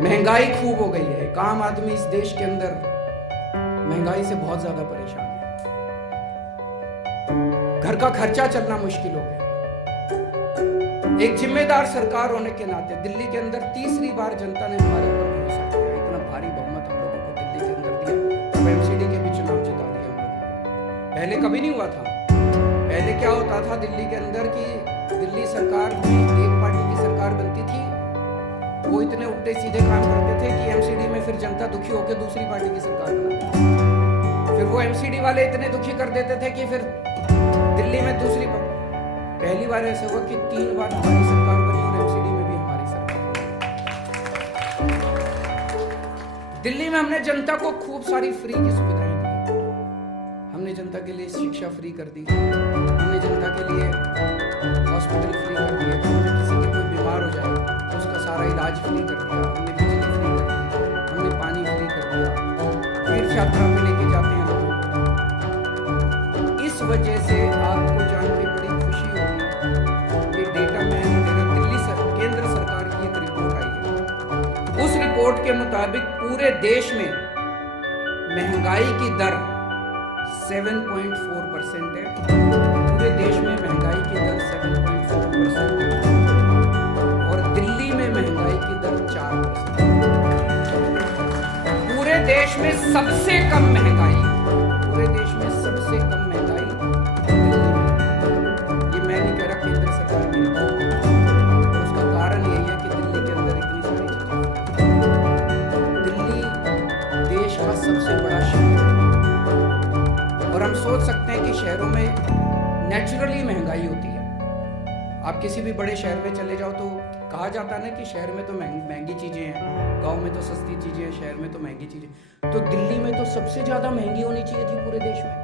महंगाई खूब हो गई है। एक आम आदमी इस देश के अंदर महंगाई से बहुत ज्यादा परेशान है। घर का खर्चा चलना मुश्किल हो गया। एक जिम्मेदार सरकार होने के नाते दिल्ली के अंदर तीसरी बार जनता ने हमारे ऊपर भरोसा किया। इतना भारी बहुमत हम लोगों को दिल्ली के अंदर दिया। अब एमसीडी के भी चुनाव जिता दिया हम लोगों को। पहले कभी नहीं हुआ था। पहले क्या होता था दिल्ली के अंदर कि दिल्ली सरकार में एक पार्टी की सरकार बनती थी, वो इतने उल्टे सीधे काम करते थे कि एमसीडी में फिर जनता दुखी होकर दूसरी पार्टी की सरकार बनाती। फिर वो एमसीडी वाले इतने दुखी कर देते थे कि फिर दिल्ली में दूसरी पहली बार ऐसे हुआ कि 3 बार हमारी सरकार बनी और एमसीडी में भी हमारी सरकार बनी। दिल्ली में हमने जनता को खूब सारी फ्री की सुविधाएं दी। हमने जनता के लिए शिक्षा फ्री कर दी, हमने जनता के लिए हॉस्पिटल फ्री कर दिए, हमने किसी के कोई बीमार हो जाए तो उसका सारा इलाज फ्री कर दिया, हमने बिजली फ्री कर दी, हमने पानी फ्री कर दिया, तीर्थ यात्रा पे लेके जाते हैं लोगों को। इस वजह से आपको जान के बड़ी खुशी होगी, ये डेटा मैं नहीं दे रहा, केंद्र सरकार की एक रिपोर्ट आई है। उस रिपोर्ट के मुताबिक पूरे देश में महंगाई की दर 7.4% है। पूरे देश में महंगाई की दर 7.4% है और दिल्ली में महंगाई की दर 4%। पूरे देश में सबसे कम महंगाई, पूरे देश में सबसे कम महंगाई दिल्ली में। ये मैं नहीं कह रहा, केंद्र सरकार की रिपोर्ट है और उसका कारण यही है कि दिल्ली के अंदर इतनी सारी चीजें। दिल्ली देश का सबसे बड़ा शहर है और हम सोच सकते हैं कि शहरों में नेचुरली महंगाई होती है। आप किसी भी बड़े शहर में चले जाओ तो कहा जाता है ना कि शहर में तो महंगी चीजें हैं, गांव में तो सस्ती चीजें हैं, शहर में तो महंगी चीजें। तो दिल्ली में तो सबसे ज्यादा महंगी होनी चाहिए थी पूरे देश में।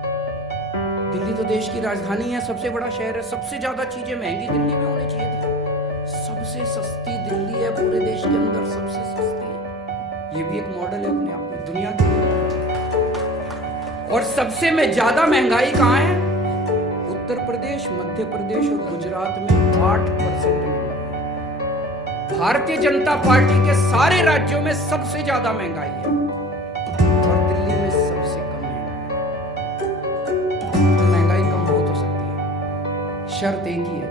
दिल्ली तो देश की राजधानी है, सबसे बड़ा शहर है, सबसे ज्यादा चीजें महंगी दिल्ली में होनी चाहिए थी। सबसे सस्ती दिल्ली है पूरे देश के अंदर, सबसे सस्ती है। ये भी एक मॉडल है अपने आप में दुनिया के लिए। और सबसे में ज्यादा महंगाई कहां है? उत्तर प्रदेश, मध्य प्रदेश और गुजरात में 8% महंगाई। भारतीय जनता पार्टी के सारे राज्यों में सबसे ज्यादा महंगाई है और दिल्ली में सबसे कम महंगाई। तो महंगाई कम हो तो सकती है, शर्त एक ही है,